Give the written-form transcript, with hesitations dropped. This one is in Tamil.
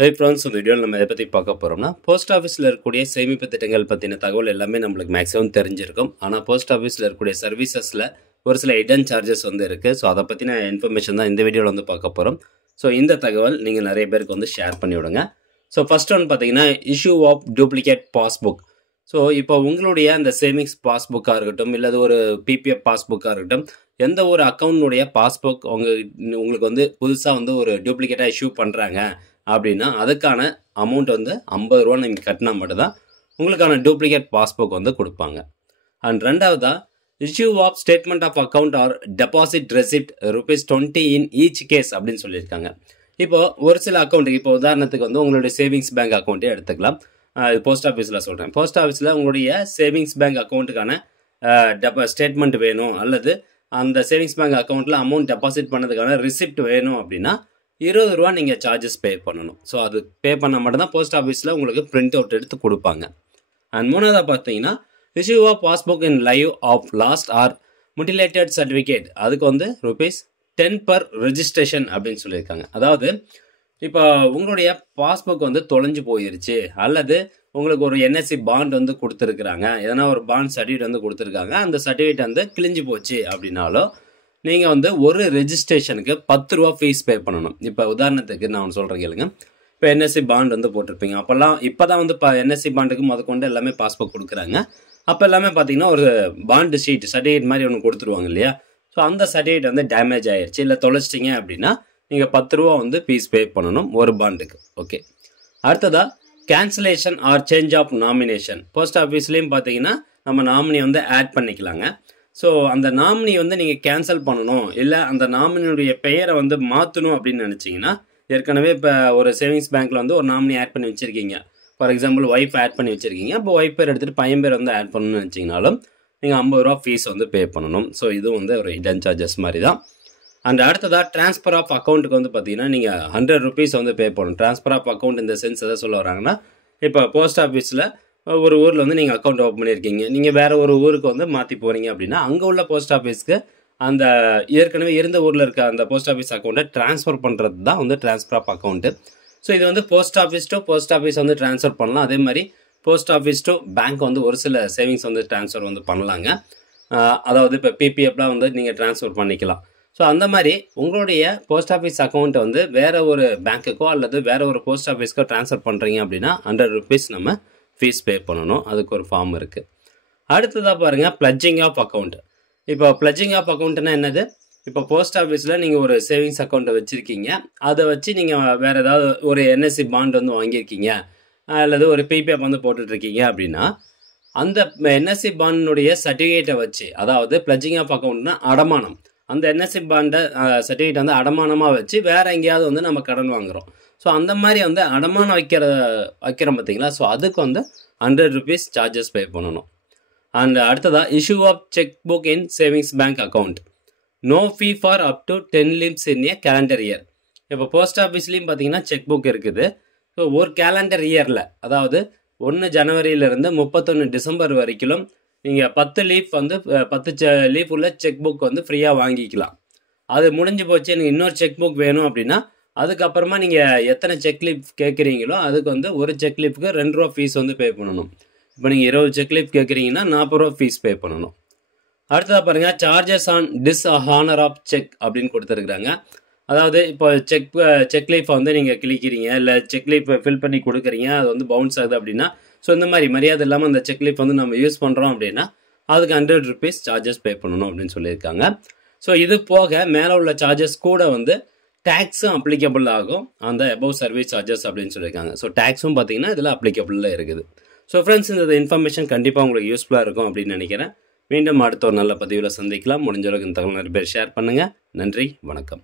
Hey friends, இந்த வீடியோல நம்ம எதை பத்தி பார்க்க போறோம்னா போஸ்ட் ஆபீஸ்ல இருக்கக்கூடிய சேமிப்பு திட்டங்கள் பத்தின தகவல் எல்லாமே நமக்கு மேக்ஸிமம் தெரிஞ்சிருக்கும். ஆனா போஸ்ட் ஆபீஸ்ல இருக்கக்கூடிய சர்வீசஸ்ல ஒரு சில ஹிடன் சார்ஜஸ் இருக்கு. ஸோ அதை பத்தின இன்ஃபர்மேஷன் தான் இந்த வீடியோல பார்க்க போறோம். ஸோ இந்த தகவல் நீங்க நிறைய பேருக்கு ஷேர் பண்ணி விடுங்க. ஸோ ஃபர்ஸ்ட் ஒன் பார்த்தீங்கன்னா issue of duplicate passbook. So இப்போ உங்களுடைய அந்த சேவிங்ஸ் பாஸ்புக்காக இருக்கட்டும், இல்லை ஒரு பிபிஎஃப் பாஸ்புக்காக இருக்கட்டும், எந்த ஒரு அக்கௌண்ட்னுடைய பாஸ்புக் உங்களுக்கு புதுசாக ஒரு டூப்ளிகேட்டாக இஷ்யூ பண்ணுறாங்க அப்படின்னா அதுக்கான அமௌண்ட் 50 ரூபா நீங்கள் கட்டினா மட்டும்தான் உங்களுக்கான டூப்ளிகேட் பாஸ்புக் கொடுப்பாங்க. அண்ட் ரெண்டாவதா issue of statement of account or deposit receipt ₹20 in each case அப்படின்னு சொல்லியிருக்காங்க. இப்போ ஒரு சில அக்கௌண்ட்டுக்கு இப்போ உதாரணத்துக்கு உங்களுடைய சேவிங்ஸ் பேங்க் அக்கௌண்ட்டே எடுத்துக்கலாம். போஸ்ட் ஆஃபீஸில் சொல்கிறேன். போஸ்ட் ஆஃபீஸில் உங்களுடைய சேவிங்ஸ் பேங்க் அக்கௌண்ட்டுக்கான ஸ்டேட்மெண்ட் வேணும், அல்லது அந்த சேவிங்ஸ் பேங்க் அக்கௌண்ட்டில் அமௌண்ட் டெபாசிட் பண்ணதுக்கான ரிசிப்ட் வேணும் அப்படின்னா 20 ரூபா நீங்கள் சார்ஜஸ் பே பண்ணணும். ஸோ அது பே பண்ணால் மட்டும்தான் போஸ்ட் ஆஃபீஸில் உங்களுக்கு பிரிண்ட் அவுட் எடுத்து கொடுப்பாங்க. அண்ட் மூணாவதாக பார்த்தீங்கன்னா issue of passbook in lieu of lost or mutilated certificate, அதுக்கு ₹10 per ரெஜிஸ்ட்ரேஷன் அப்படின்னு சொல்லியிருக்காங்க. அதாவது இப்போ உங்களுடைய பாஸ்புக் தொலைஞ்சு போயிருச்சு, அல்லது உங்களுக்கு ஒரு என்எஸ்சி பாண்ட் கொடுத்துருக்குறாங்க, எதனா ஒரு பாண்ட் சர்டிஃபிகேட் கொடுத்துருக்காங்க, அந்த சர்டிஃபிகேட் கிழிஞ்சு போச்சு அப்படின்னாலும் நீங்கள் ஒரு ரெஜிஸ்ட்ரேஷனுக்கு 10 ரூபா ஃபீஸ் பே பண்ணணும். இப்போ உதாரணத்துக்கு நான் சொல்கிறேன் கேளுங்க. இப்போ என்எஸ்சி பாண்ட் போட்டிருப்பீங்க. அப்போல்லாம் இப்போ தான் என்எஸ்சி பாண்டுக்கு முதற்கொண்டு எல்லாமே பாஸ்புக் கொடுக்குறாங்க. அப்போ எல்லாமே பார்த்தீங்கன்னா ஒரு பாண்டு ஷீட் சர்டிஃபிகேட் மாதிரி ஒன்று கொடுத்துருவாங்க இல்லையா? ஸோ அந்த சர்டிஃபிகேட் டேமேஜ் ஆயிடுச்சு, இல்லை தொலைச்சிட்டிங்க அப்படின்னா நீங்கள் 10 ரூபா ஃபீஸ் பே பண்ணணும் ஒரு பாண்டுக்கு. ஓகே. அடுத்ததாக cancellation or change of nomination. Post ஆஃபீஸ்லேயும் பார்த்தீங்கன்னா நம்ம நாமினி ஆட் பண்ணிக்கலாங்க. ஸோ அந்த நாமினி நீங்கள் கேன்சல் பண்ணணும், இல்லை அந்த நாமினியுடைய பெயரை மாற்றணும் அப்படின்னு நினச்சிங்கன்னா, ஏற்கனவே இப்போ ஒரு சேவிங்ஸ் பேங்க்கில் ஒரு நாமினி ஆட் பண்ணி வச்சுருக்கீங்க. ஃபார் எக்ஸாம்பிள் ஒய்ஃப் ஆட் பண்ணி வச்சுருக்கீங்க. அப்போ ஒய்ஃப் பேர் எடுத்துகிட்டு பையன் பேர் ஆட் பண்ணணும்னு நினச்சிங்கனாலும் நீங்கள் 50 ரூபா ஃபீஸ் பே பண்ணணும். ஸோ இதுவும் ஒரு ஹிடன் சார்ஜஸ் மாதிரி தான். அண்ட் அடுத்ததாக ட்ரான்ஸ்ஃபர் ஆஃப் அக்கௌண்ட்டுக்கு பார்த்தீங்கன்னா நீங்கள் ₹100 பே பண்ணணும். ட்ரான்ஸ்ஃபர் ஆஃப் அக்கௌண்ட் இந்த சென்ஸ் எதை சொல்ல வராங்கன்னா, இப்போ போஸ்ட் ஆஃபீஸில் ஒரு ஊரில் நீங்கள் அக்கௌண்ட் ஓப்பன் பண்ணியிருக்கீங்க, நீங்கள் வேறு ஒரு ஊருக்கு மாற்றி போகிறீங்க அப்படின்னா அங்கே உள்ள போஸ்ட் ஆஃபீஸ்க்கு அந்த ஏற்கனவே இருந்த ஊரில் இருக்க அந்த போஸ்ட் ஆஃபீஸ் அக்கௌண்ட்டை ட்ரான்ஸ்ஃபர் பண்ணுறது தான் ட்ரான்ஸ்ஃபர் ஆஃப் அக்கௌண்ட்டு. ஸோ இது post office to post office transfer பண்ணலாம். அதே மாதிரி போஸ்ட் ஆஃபீஸ் டு பேங்க் ஒரு சில சேவிங்ஸ் ட்ரான்ஸ்ஃபர் பண்ணலாங்க. அதாவது இப்போ பிபிஎஃப்லாம் நீங்கள் ட்ரான்ஸ்ஃபர் பண்ணிக்கலாம். ஸோ அந்த மாதிரி உங்களுடைய போஸ்ட் ஆஃபீஸ் அக்கௌண்ட்டை வேறு ஒரு பேங்க்குக்கோ அல்லது வேறு ஒரு போஸ்ட் ஆஃபீஸ்க்கோ ட்ரான்ஸ்ஃபர் பண்ணுறீங்க அப்படின்னா ₹100 நம்ம ஃபீஸ் பே பண்ணணும். அதுக்கு ஒரு ஃபார்ம் இருக்குது. அடுத்ததாக பாருங்கள் பிளட்ஜிங் ஆஃப் அக்கௌண்ட். இப்போ பிளட்ஜிங் ஆஃப் அக்கௌண்ட்னா என்னது? இப்போ போஸ்ட் ஆஃபீஸில் நீங்கள் ஒரு சேவிங்ஸ் அக்கௌண்ட்டை வச்சுருக்கீங்க, அதை வச்சு நீங்கள் வேறு ஏதாவது ஒரு என்எஸ்சி பாண்ட் வாங்கியிருக்கீங்க, அல்லது ஒரு பிபிஎஃப் போட்டுட்ருக்கீங்க அப்படின்னா அந்த என்எஸ்சி பாண்டினுடைய சர்டிஃபிகேட்டை வச்சு, அதாவது பிளட்ஜிங் ஆஃப் அக்கௌண்ட்னா அடமானம், அந்த என்எஸ்சி பாண்டை சர்டிஃபிகேட் அடமானமாக வச்சு வேறு எங்கேயாவது நம்ம கடன் வாங்குகிறோம். ஸோ அந்த மாதிரி அடமானம் வைக்கிறோம் பார்த்தீங்களா? ஸோ அதுக்கு ₹100 சார்ஜஸ் பே பண்ணணும். அண்ட் அடுத்ததாக issue of cheque book in savings bank account, no fee for up to 10 leaves in a calendar year. இப்போ போஸ்ட் ஆஃபீஸ்லேயும் பார்த்தீங்கன்னா செக் புக் இருக்குது. ஸோ ஒரு கேலண்டர் இயரில், அதாவது 1 ஜனவரியிலிருந்து 31 டிசம்பர் வரைக்கும் நீங்கள் 10 லீஃப் 10 லீஃப் உள்ள செக் புக் ஃப்ரீயாக வாங்கிக்கலாம். அது முடிஞ்சு போச்சு, எனக்கு இன்னொரு செக் புக் வேணும் அப்படின்னா அதுக்கப்புறமா நீங்கள் எத்தனை செக் லீஃப் கேட்குறீங்களோ அதுக்கு ஒரு செக் லீஃப்க்கு ₹2 ஃபீஸ் பே பண்ணணும். இப்போ நீங்கள் 20 செக் லீஃப் கேட்குறீங்கன்னா ₹40 ஃபீஸ் பே பண்ணணும். அடுத்ததாக பாருங்கள் charges on dishonour of cheque அப்படின்னு கொடுத்துருக்குறாங்க. அதாவது இப்போ செக் லீஃப் நீங்கள் கிளிக்கிறீங்க, இல்லை செக் லீஃப் ஃபில் பண்ணி கொடுக்குறீங்க, அது பவுன்ஸ் ஆகுது அப்படின்னா, ஸோ இந்த மாதிரி மரியாதை இல்லாமல் அந்த செக் லீஃப் நம்ம யூஸ் பண்ணுறோம் அப்படின்னா அதுக்கு ₹100 சார்ஜஸ் பே பண்ணணும் அப்படின்னு சொல்லியிருக்காங்க. ஸோ இது போக மேலே உள்ள சார்ஜஸ் கூட டேக்ஸும் அப்ளிகபிள் ஆகும் அந்த அபவ் சர்வீஸ் சார்ஜஸ் அப்படின்னு சொல்லியிருக்காங்க. ஸோ டேக்ஸும் பார்த்தீங்கன்னா இதில் அப்ளிகபிளில் இருக்குது. ஸோ ஃப்ரெண்ட்ஸ், இந்த இன்ஃபர்மேஷன் கண்டிப்பாக உங்களுக்கு யூஸ்ஃபுல்லாக இருக்கும் அப்படின்னு நினைக்கிறேன். மீண்டும் அடுத்த ஒரு நல்ல பதிவில் சந்திக்கலாம். முடிஞ்ச அளவுக்கு இந்த தகவல் நிறைய பேர் ஷேர் பண்ணுங்கள். நன்றி, வணக்கம்.